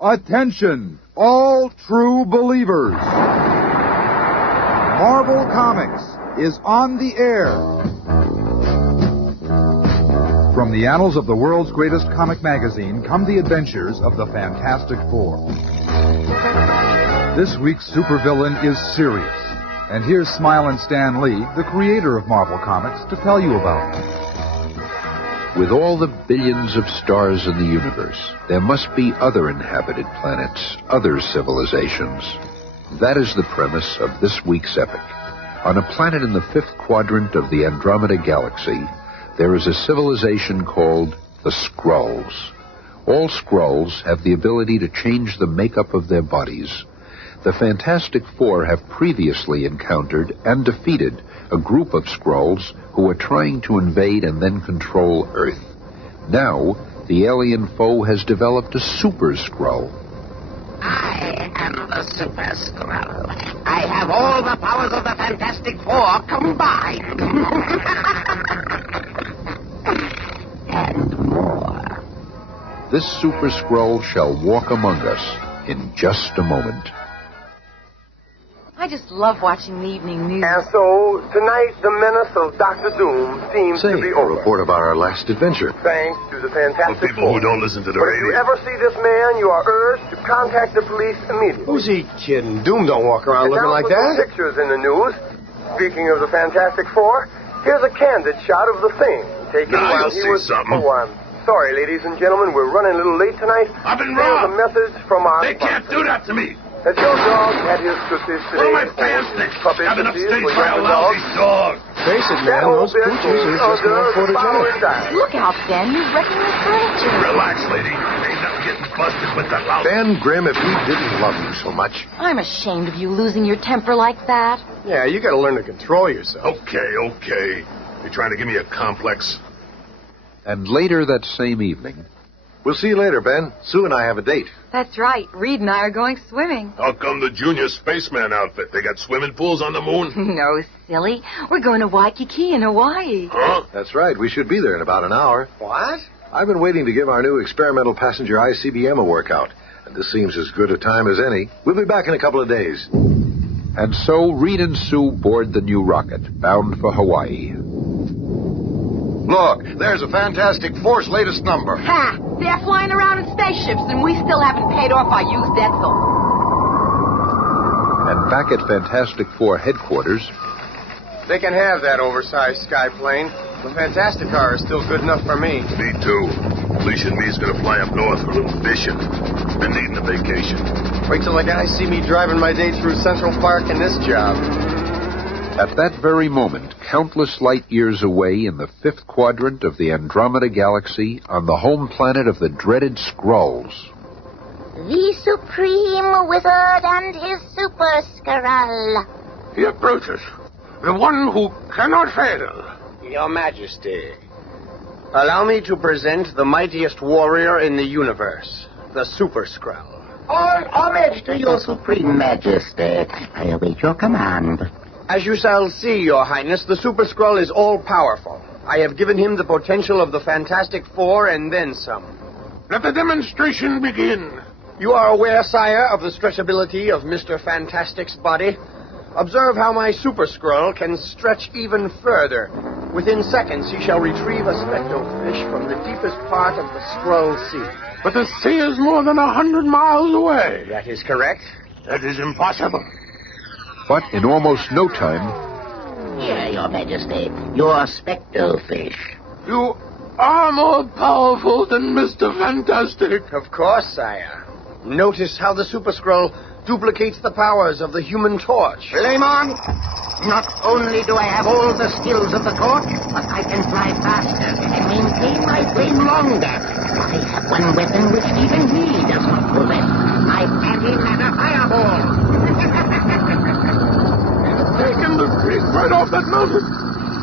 Attention, all true believers. Marvel Comics is on the air. From the annals of the world's greatest comic magazine come the adventures of the Fantastic Four. This week's supervillain is serious. And here's Smile and Stan Lee, the creator of Marvel Comics, to tell you about him. With all the billions of stars in the universe, there must be other inhabited planets, other civilizations. That is the premise of this week's epic. On a planet in the fifth quadrant of the Andromeda Galaxy, there is a civilization called the Skrulls. All Skrulls have the ability to change the makeup of their bodies. The Fantastic Four have previously encountered and defeated a group of Skrulls who are trying to invade and then control Earth. Now, the alien foe has developed a Super Skrull. I am the Super Skrull. I have all the powers of the Fantastic Four combined. And more. This Super Skrull shall walk among us in just a moment. I just love watching the evening news. And so, tonight, the menace of Dr. Doom seems to be over. A report about our last adventure. Thanks to the Fantastic For people Four. who don't listen to the But if radio. you ever see this man, you are urged to contact the police immediately. Who's he kidding? Doom don't walk around looking like that. Pictures in the news. Speaking of the Fantastic Four, here's a candid shot of the Thing taken Now while you'll he see was. something. Oh, I'm sorry, ladies and gentlemen, we're running a little late tonight. I've been Here's a robbed. message from our. They can't do that to me. That your dog had his cookies today. What am I fasting? Puppy I've been cookies upstage for by a younger lousy dogs. dog. Face it, That man, old those bitch pooches are is just more under the following photogenic. time. Look out, Ben. You're wrecking the furniture. Relax, lady. Ain't nothing getting busted with that lousy. Ben Grimm, if we didn't love you so much. I'm ashamed of you losing your temper like that. Yeah, you gotta learn to control yourself. Okay. You're trying to give me a complex? And later that same evening, We'll see you later, Ben. Sue and I have a date. That's right. Reed and I are going swimming. How come the junior spaceman outfit? They got swimming pools on the moon? No, silly. We're going to Waikiki in Hawaii. Huh? That's right. We should be there in about an hour. What? I've been waiting to give our new experimental passenger ICBM a workout. And this seems as good a time as any. We'll be back in a couple of days. and so Reed and Sue board the new rocket, bound for Hawaii. Look, there's a Fantastic Four's latest number. Ha! They're flying around in spaceships, and we still haven't paid off our used Edsel. And back at Fantastic Four headquarters, They can have that oversized sky plane. The Fantastic car is still good enough for me. Me too. Alicia and me's gonna fly up north for a little fishing. Been needing a vacation. Wait till the guys see me driving my day through Central Park in this job. at that very moment, countless light years away in the fifth quadrant of the Andromeda Galaxy, on the home planet of the dreaded Skrulls, The Supreme Wizard and his Super Skrull. Here, Brutus. The one who cannot fail. Your Majesty, allow me to present the mightiest warrior in the universe, the Super Skrull. All homage to your Supreme Majesty. I await your command. As you shall see, Your Highness, the Super Skrull is all-powerful. I have given him the potential of the Fantastic Four and then some. Let the demonstration begin. You are aware, sire, of the stretchability of Mr. Fantastic's body. Observe how my Super Skrull can stretch even further. Within seconds, he shall retrieve a spectrofish from the deepest part of the Skrull Sea. But the sea is more than 100 miles away. That is correct. That is impossible. but in almost no time, Here, Your Majesty, your spectral fish. You are more powerful than Mr. Fantastic. Of course, sire. Notice how the Super Skrull duplicates the powers of the Human Torch. Flame on! Not only do I have all the skills of the torch, but I can fly faster and maintain my flame longer. I have one weapon which even he does not possess. My anti-matter fireball. Taking the creek right off that mountain.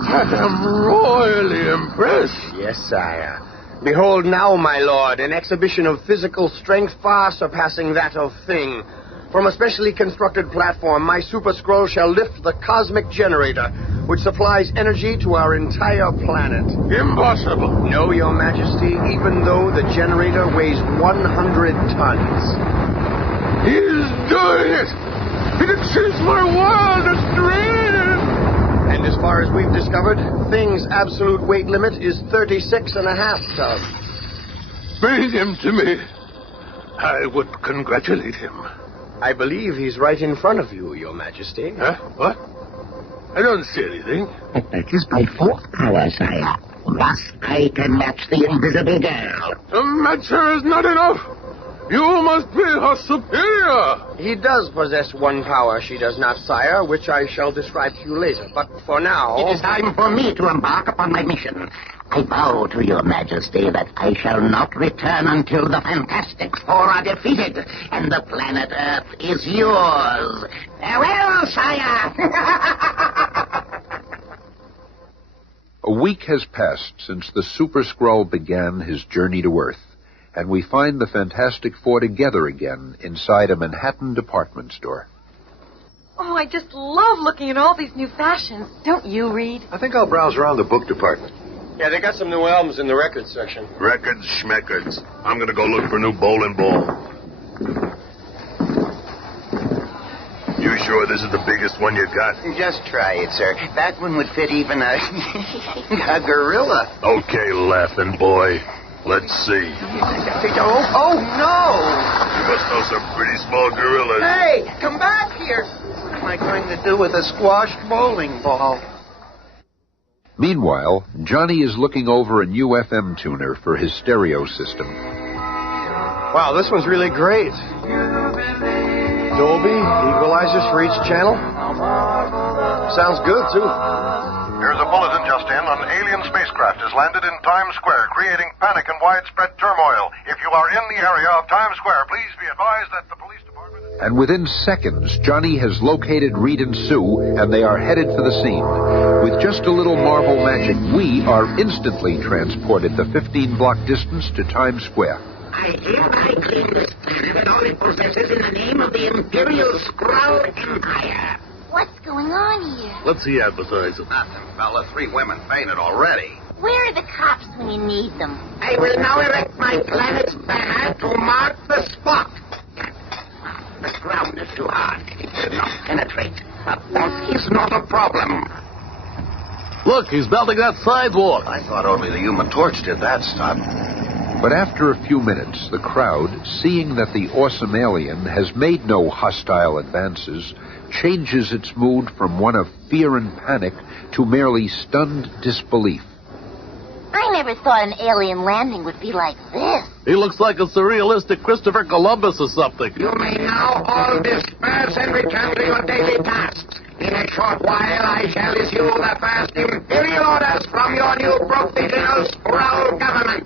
I am royally impressed. Yes, sire. Behold now, my lord, an exhibition of physical strength far surpassing that of Thing. From a specially constructed platform, my Super Skrull shall lift the cosmic generator, which supplies energy to our entire planet. Impossible. No, Your Majesty, even though the generator weighs 100 tons. He's doing it. It achieves my wildest dream. And as far as we've discovered, Thing's absolute weight limit is 36.5 tons. Bring him to me. I would congratulate him. I believe he's right in front of you, Your Majesty. Huh? What? I don't see anything. That is my fourth power, sire. Thus, I can match the invisible girl. To match her is not enough. You must be her superior. He does possess one power she does not, sire, which I shall describe to you later. But for now... It is time for me to embark upon my mission. I vow to Your Majesty that I shall not return until the Fantastic Four are defeated and the planet Earth is yours. Farewell, sire! A week has passed since the Super Skrull began his journey to Earth, and we find the Fantastic Four together again inside a Manhattan department store. Oh, I just love looking at all these new fashions. Don't you, Reed? I think I'll browse around the book department. Yeah, they got some new albums in the records section. Records, schmeckers. I'm going to go look for a new bowling ball. You sure this is the biggest one you got? Just try it, sir. That one would fit even a gorilla. Okay, laughing boy. Let's see. Oh, no! You must know some pretty small gorillas. Hey, come back here! What am I going to do with a squashed bowling ball? Meanwhile, Johnny is looking over a new FM tuner for his stereo system. Wow, this one's really great. Dolby, equalizers for each channel. Sounds good, too. Here's a bulletin just in. An alien spacecraft has landed in Times Square, creating panic and widespread turmoil. If you are in the area of Times Square, please be advised that the police department... And within seconds, Johnny has located Reed and Sue, and they are headed for the scene. With just a little Marvel magic, we are instantly transported the 15-block distance to Times Square. I hereby claim this planet and all it possesses in the name of the Imperial Skrull Empire. What's going on here? Let's see advertising. Nothing, fella. 3 women fainted already. Where are the cops when you need them? I will now erect my planet's banner to mark the spot. The ground is too hard. It will not penetrate. But that is not a problem. Look, he's melting that sidewalk. I thought only the Human Torch did that stunt. But after a few minutes, the crowd, seeing that the awesome alien has made no hostile advances, changes its mood from one of fear and panic to merely stunned disbelief. I never thought an alien landing would be like this. He looks like a surrealistic Christopher Columbus or something. You may now all disperse and return to your daily tasks. In a short while, I shall issue the first Imperial orders from your new provisional Skrull government.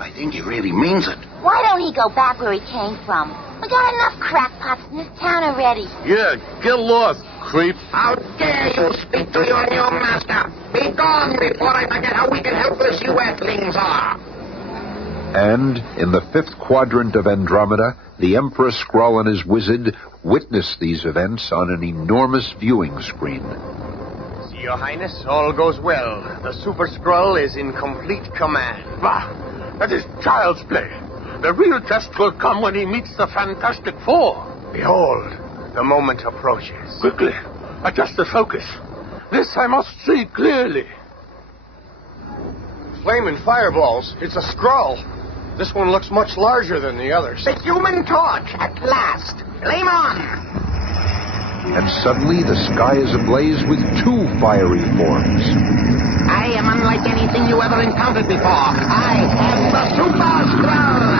I think he really means it. Why don't he go back where he came from? We got enough crackpots in this town already. Yeah, get lost, creep. How dare you speak to your new master? Be gone before I forget how weak and helpless you Earthlings are. And, in the 5th quadrant of Andromeda, the Emperor Skrull and his wizard witness these events on an enormous viewing screen. See, Your Highness, all goes well. The Super Skrull is in complete command. Bah, that is child's play. The real test will come when he meets the Fantastic Four. Behold, the moment approaches. Quickly, adjust the focus. This I must see clearly. Flaming fireballs. It's a Skrull. This one looks much larger than the others. The Human Torch, at last. Flame on! And suddenly the sky is ablaze with 2 fiery forms. I am unlike anything you ever encountered before. I am the Super Skrull!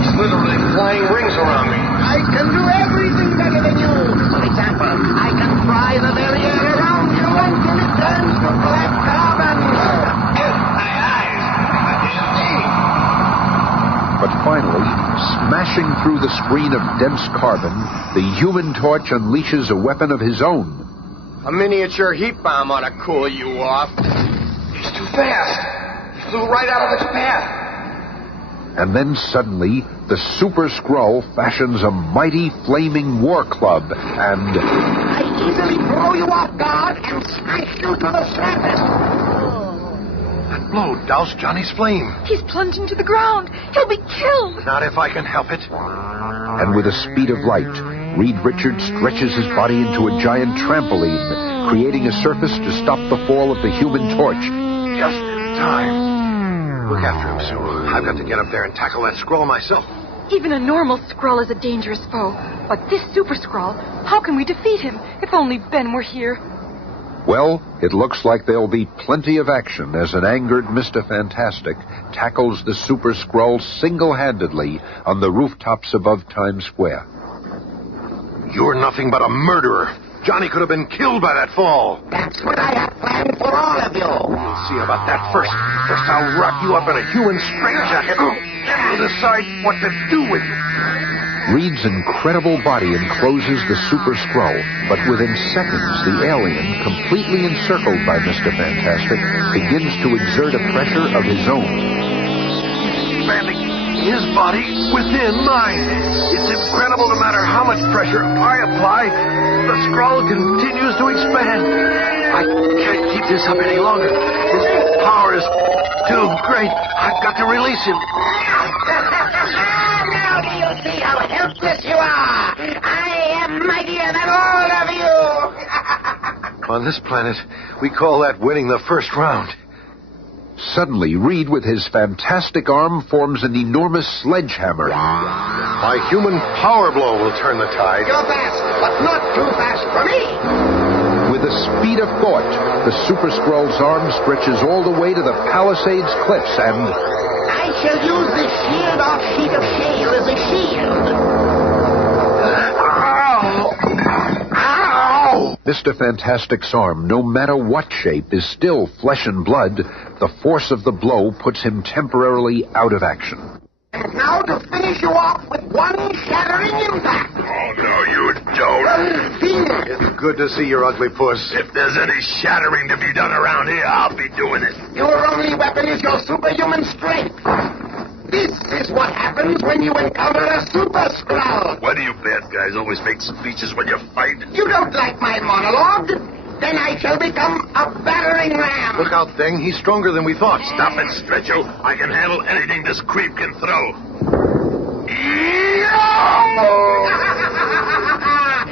He's literally flying rings around me. I can do everything better than you. For example, I can fry the very air around you until it turns to black carbon. My eyes! But finally, smashing through the screen of dense carbon, the Human Torch unleashes a weapon of his own. A miniature heat bomb ought to cool you off. He's too fast. He flew right out of its path. And then suddenly, the Super Skrull fashions a mighty flaming war club and... I easily throw you off guard and smash you to the surface. That blow doused Johnny's flame. He's plunging to the ground. He'll be killed. Not if I can help it. And with the speed of light, Reed Richards stretches his body into a giant trampoline, creating a surface to stop the fall of the Human Torch. Just in time. Look after him, Sue. I've got to get up there and tackle that Skrull myself. Even a normal Skrull is a dangerous foe. But this Super Skrull, how can we defeat him? If only Ben were here. Well, it looks like there'll be plenty of action as an angered Mr. Fantastic tackles the Super Skrull single-handedly on the rooftops above Times Square. You're nothing but a murderer. Johnny could have been killed by that fall. That's what I have planned for all of you. We'll see about that first. First, I'll wrap you up in a human straitjacket. Then we'll decide what to do with you. Reed's incredible body encloses the Super Skrull, but within seconds, the alien, completely encircled by Mr. Fantastic, begins to exert a pressure of his own. Expanding his body within mine. It's incredible. No matter how much pressure I apply, the Skrull continues to expand. I can't keep this up any longer. His power is too great. I've got to release him. Now do you see how helpless you are? I am mightier than all of you. On this planet, we call that winning the first round. Suddenly, Reed, with his fantastic arm, forms an enormous sledgehammer. My human power blow will turn the tide. You're fast, but not too fast for me. With the speed of thought, the Super Skrull's arm stretches all the way to the Palisades cliffs and... I shall use this sheared-off sheet of shale as a shield. Ow! Mr. Fantastic's arm, no matter what shape, is still flesh and blood. The force of the blow puts him temporarily out of action. And now to finish you off with one shattering impact. Oh, no, you don't. It's good to see your ugly puss. If there's any shattering to be done around here, I'll be doing it. Your only weapon is your superhuman strength. This is what happens when you encounter a Super Skrull. Why do you bad guys always make speeches when you fight? You don't like my monologue? Then I shall become a battering ram. Look out, Thing. He's stronger than we thought. Stop it, Stretcho. I can handle anything this creep can throw.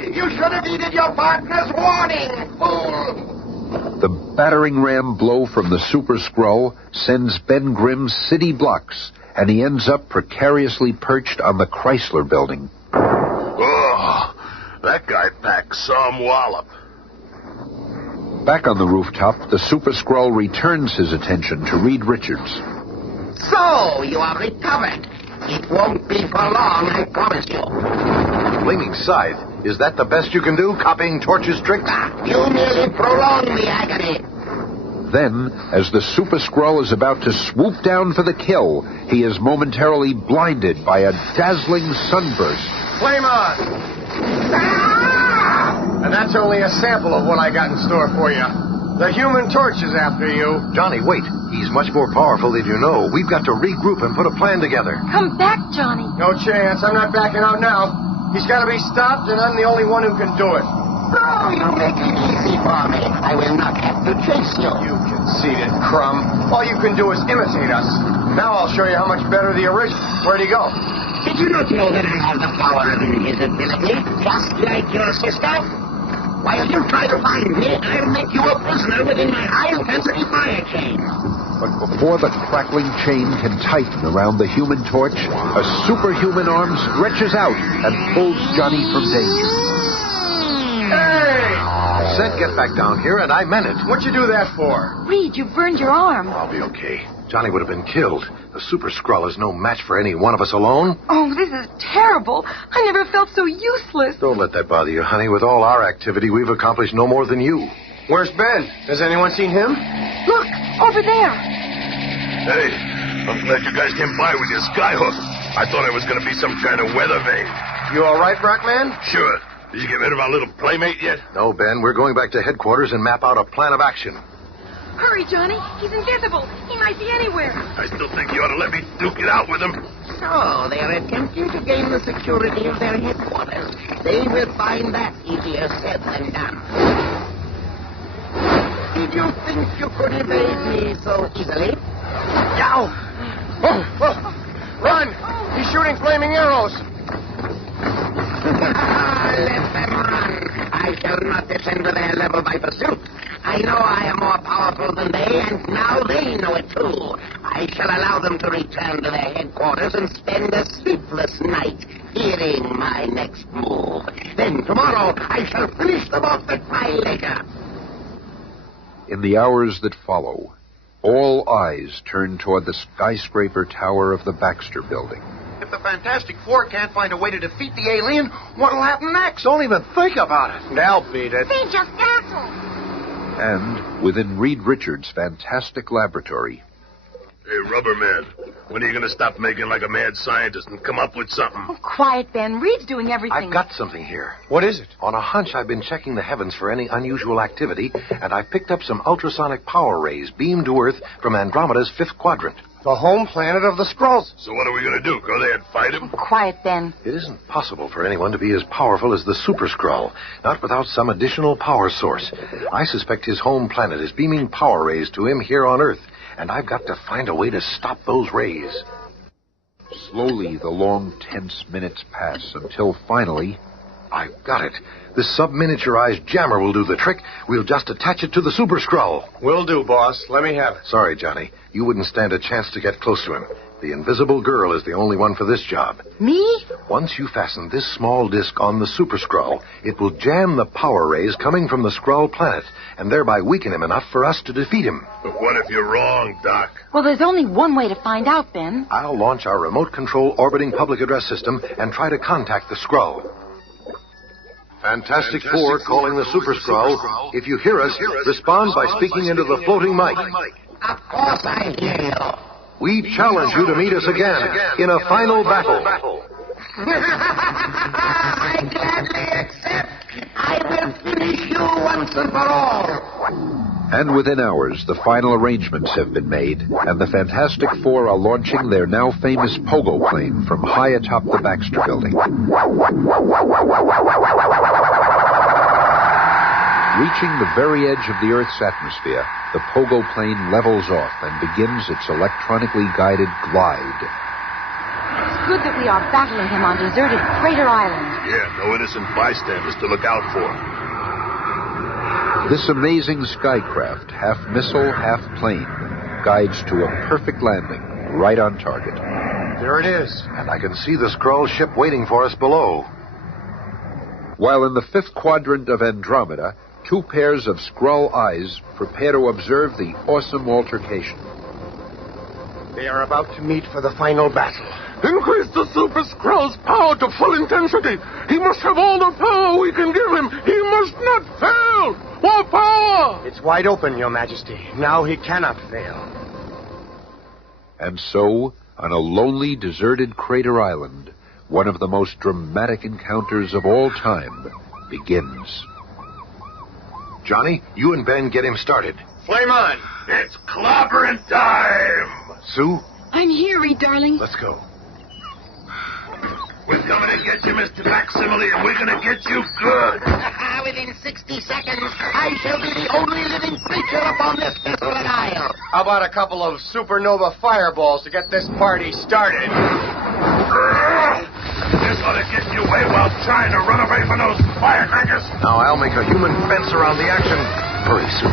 You should have heeded your partner's warning, fool. The battering ram blow from the Super Skrull sends Ben Grimm city blocks, and he ends up precariously perched on the Chrysler Building. Oh, that guy packs some wallop. Back on the rooftop, the Super Skrull returns his attention to Reed Richards. So, you are recovered. It won't be for long, I promise you. Flaming scythe? Is that the best you can do, copying Torch's tricks? You merely prolong the agony. Then, as the Super Skrull is about to swoop down for the kill, he is momentarily blinded by a dazzling sunburst. Flame on! And that's only a sample of what I got in store for you. The Human Torch is after you. Johnny, wait. He's much more powerful than you know. We've got to regroup and put a plan together. Come back, Johnny. No chance. I'm not backing out now. He's got to be stopped, and I'm the only one who can do it. Oh, you make it easy for me. I will not have to chase you. You conceited crumb. All you can do is imitate us. Now I'll show you how much better the original. Where'd he go? Did you not know that I have the power of invisibility, just like your sister? While you try to find me, I'll make you a prisoner within my high-intensity fire chain. But before the crackling chain can tighten around the Human Torch, a superhuman arm stretches out and pulls Johnny from danger. Hey! I said get back down here, and I meant it. What'd you do that for? Reed, you burned your arm. I'll be okay. Johnny would have been killed. The Super Skrull is no match for any one of us alone. Oh, this is terrible. I never felt so useless. Don't let that bother you, honey. With all our activity, we've accomplished no more than you. Where's Ben? Has anyone seen him? Look, over there. Hey, I'm glad you guys came by with your skyhook. I thought it was going to be some kind of weather vane. You all right, Brackman? Sure. Did you get rid of our little playmate yet? No, Ben. We're going back to headquarters and map out a plan of action. Hurry, Johnny. He's invisible. He might be anywhere. I still think you ought to let me duke it out with him. So, they're attempting to gain the security of their headquarters. They will find that easier said than done. Did you think you could evade me so easily? Ow! Run! He's shooting flaming arrows. Let them run. I shall not descend to their level by pursuit. I know I am more powerful than they, and now they know it too. I shall allow them to return to their headquarters and spend a sleepless night hearing my next move. Then tomorrow I shall finish them off at my leisure. In the hours that follow, all eyes turn toward the skyscraper tower of the Baxter Building. If the Fantastic Four can't find a way to defeat the alien, what'll happen next? Don't even think about it. They'll beat it. They just battled. And within Reed Richards' fantastic laboratory, Hey, Rubber Man, when are you going to stop making like a mad scientist and come up with something? Oh, quiet, Ben. Reed's doing everything. I've got something here. What is it? On a hunch, I've been checking the heavens for any unusual activity, and I picked up some ultrasonic power rays beamed to Earth from Andromeda's fifth quadrant. The home planet of the Skrulls. So what are we going to do? Go there and fight him? Quiet, Ben. It isn't possible for anyone to be as powerful as the Super Skrull, not without some additional power source. I suspect his home planet is beaming power rays to him here on Earth, and I've got to find a way to stop those rays. slowly the long, tense minutes pass until finally... I've got it. This sub-miniaturized jammer will do the trick. We'll just attach it to the Super Skrull. Will do, boss. Let me have it. Sorry, Johnny. You wouldn't stand a chance to get close to him. The invisible girl is the only one for this job. Me? Once you fasten this small disc on the Super Skrull, it will jam the power rays coming from the Skrull planet, and thereby weaken him enough for us to defeat him. But what if you're wrong, Doc? Well, there's only one way to find out, Ben. I'll launch our remote control orbiting public address system and try to contact the Skrull. Fantastic Four calling the Super Skrull. If you hear us, respond by speaking into the floating mic. Of course I hear you. We challenge you to meet us again in a final battle. I gladly accept. I will finish you once and for all. And within hours, the final arrangements have been made, and the Fantastic Four are launching their now famous pogo plane from high atop the Baxter Building. Reaching the very edge of the Earth's atmosphere, the pogo plane levels off and begins its electronically guided glide. It's good that we are battling him on deserted Crater Island. Yeah, no innocent bystanders to look out for. This amazing skycraft, half missile, half plane, guides to a perfect landing, right on target. There it is. And I can see the Skrull ship waiting for us below. While in the fifth quadrant of Andromeda, two pairs of Skrull eyes prepare to observe the awesome altercation. They are about to meet for the final battle. Increase the Super Skrull's power to full intensity. He must have all the power we can give him. He must not fail. More power! It's wide open, Your Majesty. Now he cannot fail. And so, on a lonely, deserted crater island, one of the most dramatic encounters of all time begins. Johnny, you and Ben get him started. Flame on. It's clobbering time! Sue, I'm here, Reed, darling. let's go. We're coming to get you, Mr. Facsimile, and we're going to get you good. Within 60 seconds, I shall be the only living creature upon this desolate isle. How about a couple of supernova fireballs to get this party started? This ought to get you away while trying to run away from those firecrackers. Now I'll make a human fence around the action. Hurry, Sue.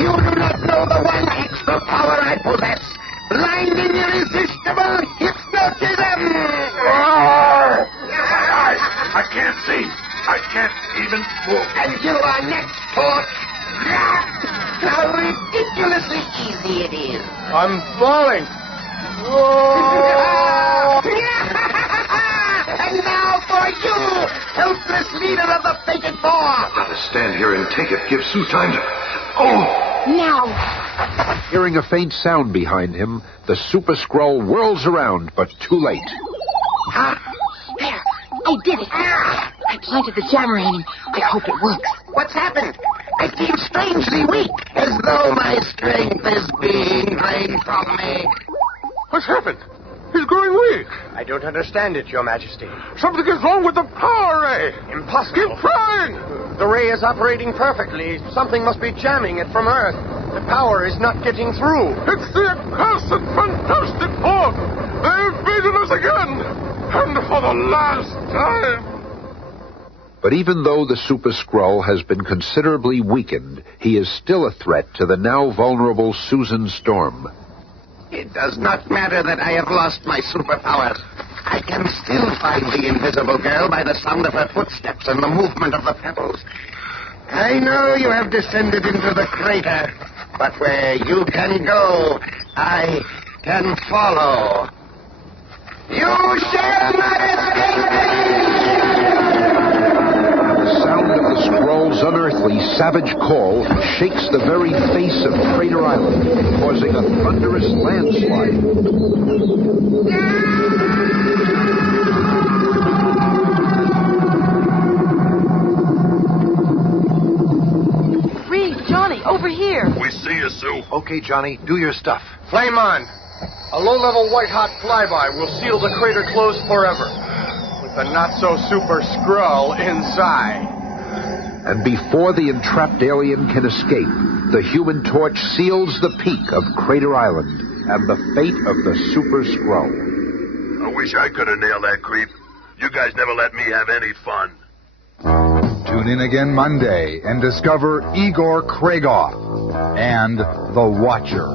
You do not know the one extra power I possess. Blinding, irresistible hypnotism! I can't see. I can't even move. And you are next, Torch. How ridiculously easy it is. I'm falling. And now for you, helpless leader of the fated four. Gotta stand here and take it. Give Sue time to... Oh! Now. Hearing a faint sound behind him, the Super Skrull whirls around, but too late. There. I did it. I planted the jammer in him. I hope it works. What's happened? I feel strangely weak, as though my strength is being drained from me. What's happened? He's growing weak. I don't understand it, Your Majesty. Something is wrong with the power ray. Impossible. Keep trying. The ray is operating perfectly. Something must be jamming it from Earth. The power is not getting through. It's the accursed Fantastic Four. They've beaten us again. And for the last time. But even though the Super Skrull has been considerably weakened, he is still a threat to the now vulnerable Susan Storm. It does not matter that I have lost my superpowers. I can still find the invisible girl by the sound of her footsteps and the movement of the pebbles. I know you have descended into the crater, but where you can go, I can follow. You shall not escape me! The sound of the Skrull's unearthly, savage call shakes the very face of Crater Island, causing a thunderous landslide. Reed, Johnny, over here. We see you, Sue. Okay, Johnny, do your stuff. Flame on. A low-level white-hot flyby will seal the crater closed forever. With the not-so-super Skrull inside. And before the entrapped alien can escape, the Human Torch seals the peak of Crater Island and the fate of the Super Skrull. I wish I could have nailed that creep. You guys never let me have any fun. Tune in again Monday and discover Igor Kragoff and The Watcher.